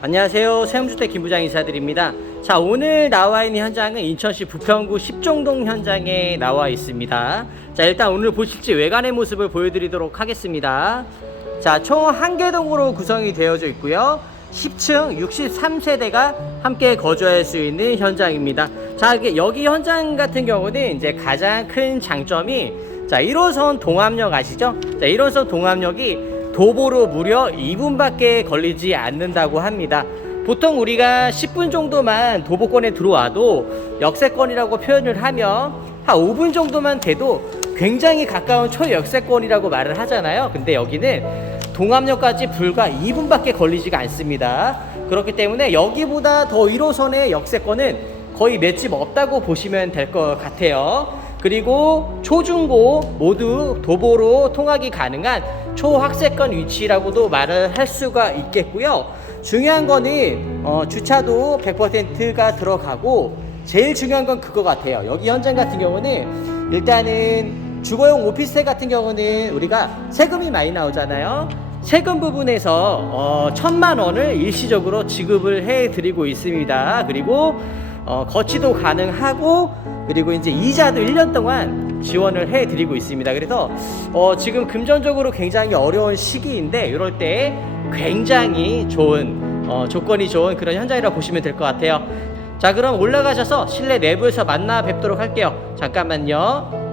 안녕하세요. 세움주택 김부장 인사드립니다. 자, 오늘 나와 있는 현장은 인천시 부평구 십종동 현장에 나와 있습니다. 자, 일단 오늘 보실지 외관의 모습을 보여드리도록 하겠습니다. 자, 총 한 개 동으로 구성이 되어져 있고요. 10층 63세대가 함께 거주할 수 있는 현장입니다. 자, 여기 현장 같은 경우는 이제 가장 큰 장점이 자, 1호선 동암역 아시죠? 자, 1호선 동암역이 도보로 무려 2분밖에 걸리지 않는다고 합니다. 보통 우리가 10분 정도만 도보권에 들어와도 역세권이라고 표현을 하면 한 5분 정도만 돼도 굉장히 가까운 초역세권이라고 말을 하잖아요. 근데 여기는 동암역까지 불과 2분밖에 걸리지가 않습니다. 그렇기 때문에 여기보다 더 1호선의 역세권은 거의 몇 집 없다고 보시면 될 것 같아요. 그리고 초중고 모두 도보로 통학이 가능한 초학세권 위치라고도 말을 할 수가 있겠고요. 중요한 거는 어, 주차도 100%가 들어가고 제일 중요한 건 그거 같아요. 여기 현장 같은 경우는 일단은 주거용 오피스텔 같은 경우는 우리가 세금이 많이 나오잖아요. 세금 부분에서 어, 천만 원을 일시적으로 지급을 해 드리고 있습니다. 그리고 어, 거치도 가능하고 그리고 이제 이자도 1년 동안 지원을 해 드리고 있습니다. 그래서 어, 지금 금전적으로 굉장히 어려운 시기인데 이럴 때 굉장히 좋은 어, 조건이 좋은 그런 현장이라고 보시면 될 것 같아요. 자, 그럼 올라가셔서 실내 내부에서 만나 뵙도록 할게요. 잠깐만요.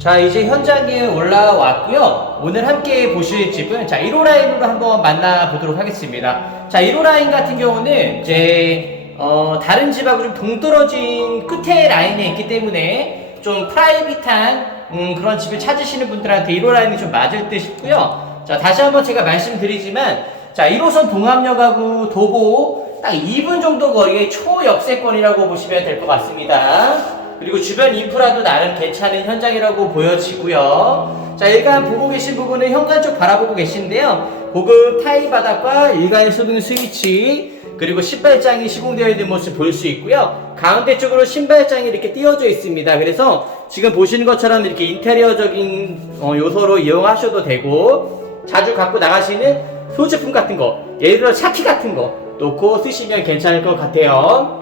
자 이제 현장에 올라왔고요. 오늘 함께 보실 집은 자 1호 라인으로 한번 만나보도록 하겠습니다. 자 1호 라인 같은 경우는 이제 어, 다른 집하고 좀 동떨어진 끝에 라인에 있기 때문에 좀 프라이빗한 음, 그런 집을 찾으시는 분들한테 1호 라인이 좀 맞을 듯 싶고요. 자 다시 한번 제가 말씀드리지만 자 1호선 동암역하고 도보 딱 2분 정도 거리의 초역세권이라고 보시면 될 것 같습니다 그리고 주변 인프라도 나름 괜찮은 현장이라고 보여지고요. 자, 일간 보고 계신 부분은 현관 쪽 바라보고 계신데요. 고급 타일 바닥과 일괄 소등 스위치, 그리고 신발장이 시공되어 있는 모습 볼 수 있고요. 가운데 쪽으로 신발장이 이렇게 띄워져 있습니다. 그래서 지금 보시는 것처럼 이렇게 인테리어적인 어, 요소로 이용하셔도 되고, 자주 갖고 나가시는 소제품 같은 거, 예를 들어 차키 같은 거 놓고 쓰시면 괜찮을 것 같아요.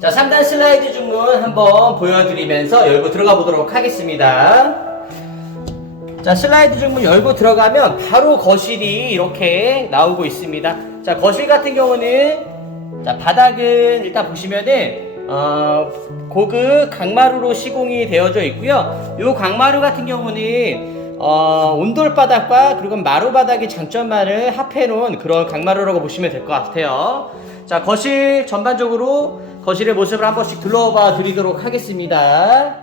자, 3단 슬라이드 중문 한번 보여드리면서 열고 들어가 보도록 하겠습니다. 자, 슬라이드 중문 열고 들어가면 바로 거실이 이렇게 나오고 있습니다. 자, 거실 같은 경우는 자, 바닥은 일단 보시면은 어, 고급 강마루로 시공이 되어져 있고요. 이 강마루 같은 경우는 어, 온돌 바닥과 그리고 마루 바닥의 장점만을 합해 놓은 그런 강마루라고 보시면 될 것 같아요. 자, 거실 전반적으로 거실의 모습을 한 번씩 둘러봐 드리도록 하겠습니다.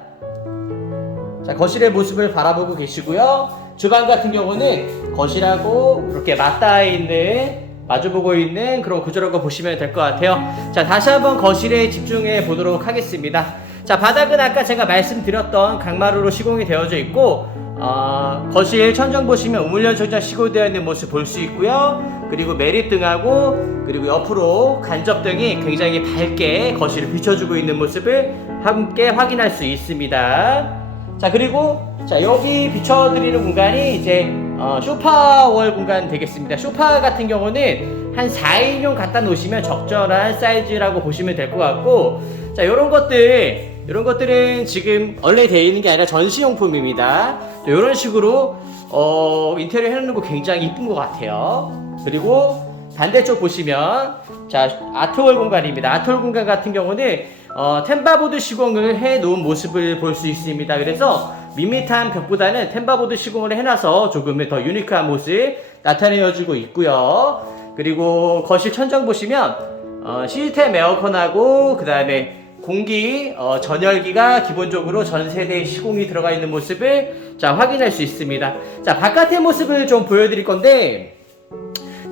자, 거실의 모습을 바라보고 계시고요. 주방 같은 경우는 거실하고 이렇게 맞닿아 있는 마주보고 있는 그런 구조라고 보시면 될 것 같아요. 자, 다시 한번 거실에 집중해 보도록 하겠습니다. 자, 바닥은 아까 제가 말씀드렸던 강마루로 시공이 되어져 있고, 어, 거실 천정 보시면 우물연 천장 시공되어 있는 모습 볼 수 있고요. 그리고 매립등하고, 그리고 옆으로 간접등이 굉장히 밝게 거실을 비춰주고 있는 모습을 함께 확인할 수 있습니다. 자, 그리고, 자, 여기 비춰드리는 공간이 이제, 어, 쇼파월 공간 되겠습니다. 쇼파 같은 경우는 한 4인용 갖다 놓으시면 적절한 사이즈라고 보시면 될 것 같고, 자, 이런 것들, 이런 것들은 지금 원래 되어 있는 게 아니라 전시용품입니다. 이런 식으로, 어, 인테리어 해놓는 거 굉장히 이쁜 것 같아요. 그리고 반대쪽 보시면, 자, 아트월 공간입니다. 아트월 공간 같은 경우는, 어, 템바보드 시공을 해 놓은 모습을 볼 수 있습니다. 그래서 밋밋한 벽보다는 템바보드 시공을 해놔서 조금 더 유니크한 모습 나타내어주고 있고요. 그리고 거실 천장 보시면 어, 시스템 에어컨하고 그 다음에 공기 어, 전열기가 기본적으로 전 세대에 시공이 들어가 있는 모습을 자 확인할 수 있습니다. 자 바깥의 모습을 좀 보여드릴 건데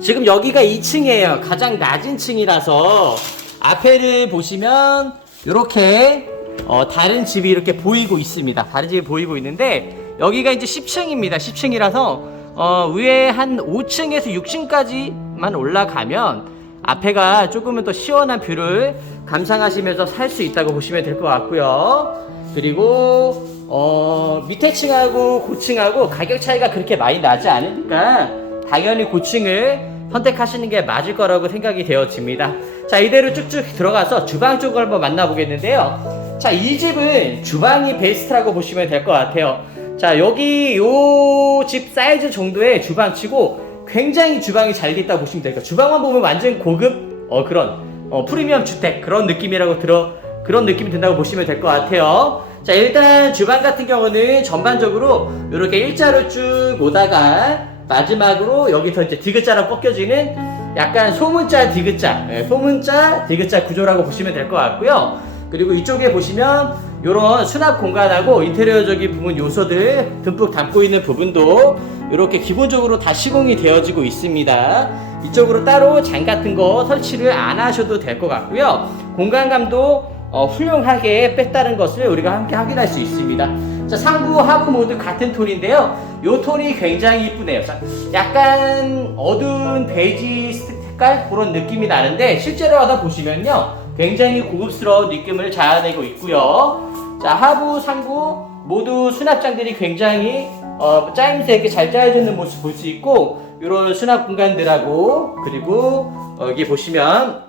지금 여기가 2층이에요. 가장 낮은 층이라서 앞에를 보시면 이렇게 어, 다른 집이 이렇게 보이고 있습니다. 다른 집이 보이고 있는데 여기가 이제 10층입니다. 10층이라서 어, 위에 한 5층에서 6층까지만 올라가면 앞에가 조금은 더 시원한 뷰를 감상하시면서 살 수 있다고 보시면 될 것 같고요. 그리고 어, 밑에 층하고 고층하고 가격 차이가 그렇게 많이 나지 않으니까 당연히 고층을 선택하시는 게 맞을 거라고 생각이 되어집니다. 자, 이대로 쭉쭉 들어가서 주방 쪽을 한번 만나보겠는데요. 자, 이 집은 주방이 베스트라고 보시면 될 것 같아요. 자, 여기 요 집 사이즈 정도의 주방치고 굉장히 주방이 잘 됐다 보시면 될까요? 주방만 보면 완전 고급 어 그런 어 프리미엄 주택 그런 느낌이라고 들어 그런 느낌이 든다고 보시면 될 것 같아요. 자, 일단 주방 같은 경우는 전반적으로 이렇게 일자로 쭉 오다가 마지막으로 여기서 이제 디귿자로 꺾여지는 약간 소문자 디귿자, 예, 소문자 디귿자 구조라고 보시면 될 것 같고요. 그리고 이쪽에 보시면 이런 수납 공간하고 인테리어적인 부분 요소들 듬뿍 담고 있는 부분도 이렇게 기본적으로 다 시공이 되어지고 있습니다. 이쪽으로 따로 장 같은 거 설치를 안 하셔도 될 것 같고요. 공간감도 어, 훌륭하게 뺐다는 것을 우리가 함께 확인할 수 있습니다. 자, 상부, 하부 모두 같은 톤인데요. 이 톤이 굉장히 이쁘네요. 자, 약간 어두운 베이지 색깔 그런 느낌이 나는데 실제로 하다 보시면요. 굉장히 고급스러운 느낌을 자아내고 있고요. 자, 하부, 상부 모두 수납장들이 굉장히 어, 짜임새 있게 잘 짜여져 있는 모습 볼 수 있고 이런 수납 공간들하고 그리고 어, 여기 보시면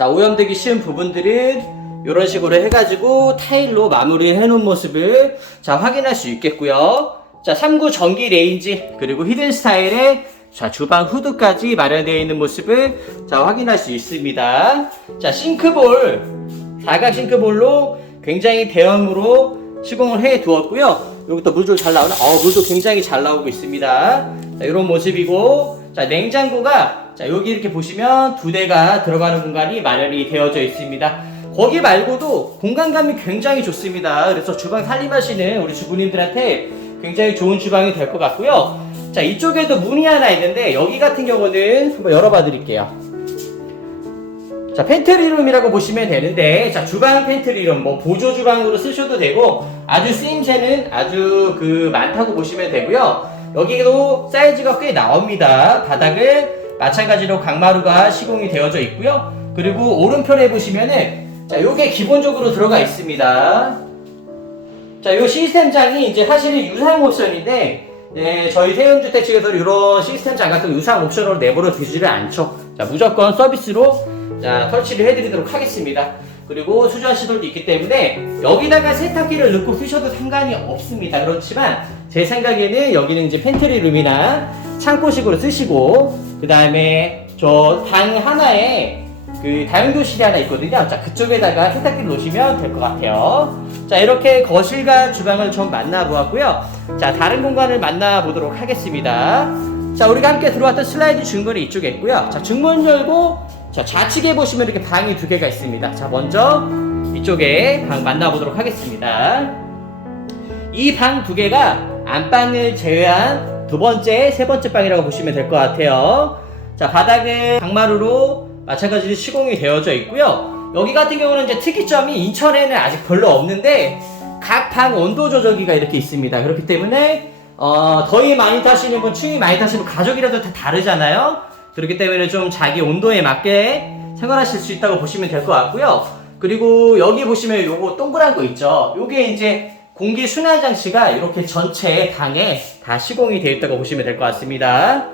자 오염되기 쉬운 부분들은 이런 식으로 해가지고 타일로 마무리 해 놓은 모습을 자 확인할 수 있겠고요. 자 3구 전기 레인지 그리고 히든 스타일의 자 주방 후드까지 마련되어 있는 모습을 자 확인할 수 있습니다. 자 싱크볼. 사각 싱크볼로 굉장히 대형으로 시공을 해 두었고요. 여기부터 물도 잘 나오나? 어 물도 굉장히 잘 나오고 있습니다. 자 이런 모습이고. 자 냉장고가 자 여기 이렇게 보시면 두 대가 들어가는 공간이 마련이 되어져 있습니다. 거기 말고도 공간감이 굉장히 좋습니다. 그래서 주방 살림하시는 우리 주부님들한테 굉장히 좋은 주방이 될 것 같고요. 자 이쪽에도 문이 하나 있는데 여기 같은 경우는 한번 열어봐 드릴게요. 자 팬트리룸이라고 보시면 되는데 자 주방 팬트리룸 뭐 보조 주방으로 쓰셔도 되고 아주 쓰임새는 아주 그 많다고 보시면 되고요. 여기도 사이즈가 꽤 나옵니다. 바닥은 마찬가지로 강마루가 시공이 되어져 있고요 그리고 오른편에 보시면은 자 요게 기본적으로 들어가 있습니다 자 요 시스템장이 이제 사실은 유상 옵션인데 네, 저희 세운주택 측에서 이런 시스템장 같은 거 유상 옵션으로 내버려 두지를 않죠 자 무조건 서비스로 자 설치를 해드리도록 하겠습니다. 그리고 수전 시설도 있기 때문에 여기다가 세탁기를 넣고 쓰셔도 상관이 없습니다. 그렇지만 제 생각에는 여기는 이제 팬트리 룸이나 창고식으로 쓰시고 그 다음에 저방 하나에 그 다용도실이 하나 있거든요. 자 그쪽에다가 세탁기를 놓으시면 될 것 같아요. 자 이렇게 거실과 주방을 좀 만나보았고요. 자 다른 공간을 만나보도록 하겠습니다. 자 우리가 함께 들어왔던 슬라이드 중문이 이쪽에 있고요. 자 중문 열고 자 좌측에 보시면 이렇게 방이 두 개가 있습니다. 자 먼저 이쪽에 방 만나보도록 하겠습니다. 이 방 두 개가 안방을 제외한 두 번째, 세 번째 방이라고 보시면 될 것 같아요. 자 바닥은 강마루로 마찬가지로 시공이 되어져 있고요. 여기 같은 경우는 이제 특이점이 인천에는 아직 별로 없는데 각 방 온도 조절기가 이렇게 있습니다. 그렇기 때문에 어, 더위 많이 타시는 분, 추위 많이 타시는 분 가족이라도 다 다르잖아요. 그렇기 때문에 좀 자기 온도에 맞게 생활하실 수 있다고 보시면 될 것 같고요. 그리고 여기 보시면 요거 동그란 거 있죠. 요게 이제 공기 순환 장치가 이렇게 전체 방에 다 시공이 되어 있다고 보시면 될 것 같습니다.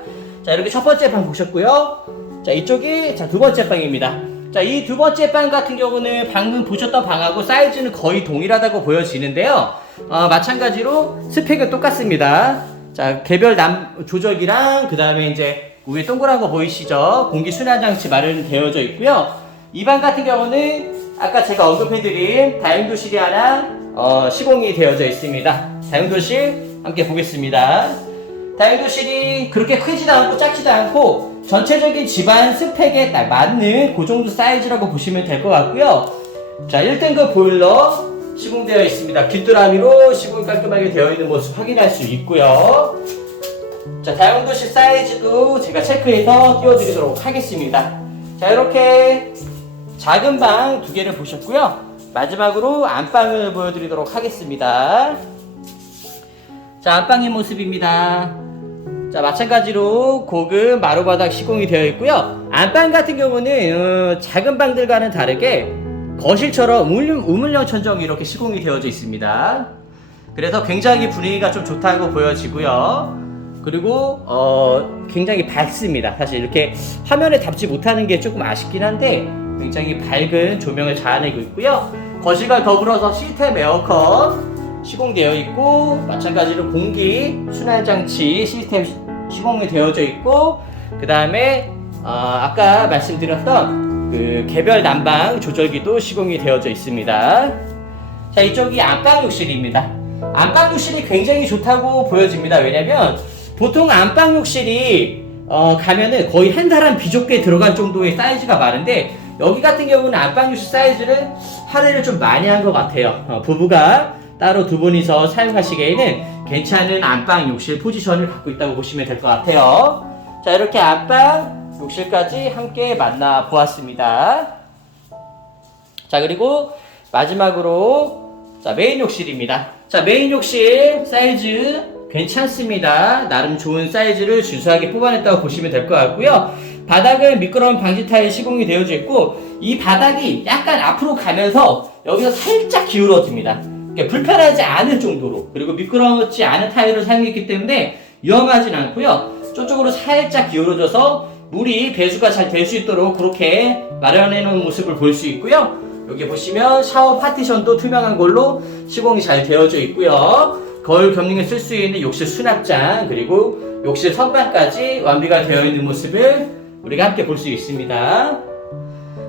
자, 이렇게 첫 번째 방 보셨고요. 자, 이쪽이 자, 두 번째 방입니다. 자, 이 두 번째 방 같은 경우는 방금 보셨던 방하고 사이즈는 거의 동일하다고 보여지는데요. 어, 마찬가지로 스펙은 똑같습니다. 자, 개별 남 조절기랑 그 다음에 이제 위에 동그란 거 보이시죠? 공기 순환 장치 마련되어져 있고요. 이 방 같은 경우는 아까 제가 언급해드린 다용도실이 하나 어, 시공이 되어져 있습니다. 다용도실 함께 보겠습니다. 다용도실이 그렇게 크지도 않고 작지도 않고 전체적인 집안 스펙에 딱 맞는 그 정도 사이즈라고 보시면 될 것 같고요. 자, 1등급 보일러 시공되어 있습니다. 귀뚜라미로 시공이 깔끔하게 되어 있는 모습 확인할 수 있고요. 자, 다용도실 사이즈도 제가 체크해서 띄워드리도록 하겠습니다. 자, 이렇게 작은 방 두 개를 보셨고요. 마지막으로 안방을 보여드리도록 하겠습니다. 자, 안방의 모습입니다. 자, 마찬가지로 고급 마루바닥 시공이 되어 있고요. 안방 같은 경우는 어, 작은 방들과는 다르게 거실처럼 우물, 우물 형 천정이 이렇게 시공이 되어져 있습니다. 그래서 굉장히 분위기가 좀 좋다고 보여지고요. 그리고 어, 굉장히 밝습니다. 사실 이렇게 화면에 담지 못하는 게 조금 아쉽긴 한데 굉장히 밝은 조명을 자아내고 있고요. 거실과 더불어서 시스템 에어컨 시공되어 있고 마찬가지로 공기 순환 장치 시스템 시- 시공이 되어져 있고 그 다음에 아까 말씀드렸던 그 개별 난방 조절기도 시공이 되어져 있습니다. 자 이쪽이 안방 욕실입니다. 안방 욕실이 굉장히 좋다고 보여집니다. 왜냐면 보통 안방 욕실이 어, 가면은 거의 한 사람 비좁게 들어갈 정도의 사이즈가 많은데 여기 같은 경우는 안방 욕실 사이즈를 할애를 좀 많이 한 것 같아요. 어, 부부가 따로 두 분이서 사용하시기에는 괜찮은 안방 욕실 포지션을 갖고 있다고 보시면 될 것 같아요. 자 이렇게 안방 욕실까지 함께 만나 보았습니다. 자 그리고 마지막으로 자 메인 욕실입니다. 자 메인 욕실 사이즈 괜찮습니다. 나름 좋은 사이즈를 준수하게 뽑아냈다고 보시면 될 것 같고요. 바닥은 미끄러운 방지 타일 시공이 되어져 있고 이 바닥이 약간 앞으로 가면서 여기서 살짝 기울어집니다. 그러니까 불편하지 않을 정도로 그리고 미끄러워지 않은 타일을 사용했기 때문에 위험하진 않고요. 저쪽으로 살짝 기울어져서 물이 배수가 잘 될 수 있도록 그렇게 마련해 놓은 모습을 볼 수 있고요. 여기 보시면 샤워 파티션도 투명한 걸로 시공이 잘 되어져 있고요. 거울 겸용에 쓸 수 있는 욕실 수납장 그리고 욕실 선반까지 완비가 되어 있는 모습을 우리가 함께 볼 수 있습니다.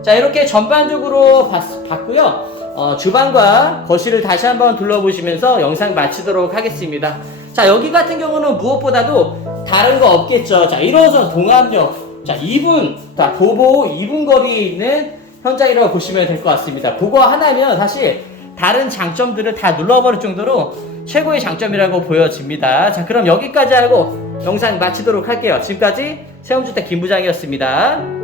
자 이렇게 전반적으로 봤, 봤고요. 어, 주방과 거실을 다시 한번 둘러보시면서 영상 마치도록 하겠습니다. 자 여기 같은 경우는 무엇보다도 다른 거 없겠죠. 자 이로서 동암역 자 2분 자 보보 2분 거리에 있는 현장이라고 보시면 될 것 같습니다. 그거 하나면 사실 다른 장점들을 다 눌러버릴 정도로 최고의 장점이라고 보여집니다. 자 그럼 여기까지 하고 영상 마치도록 할게요. 지금까지 세움주택 김부장이었습니다.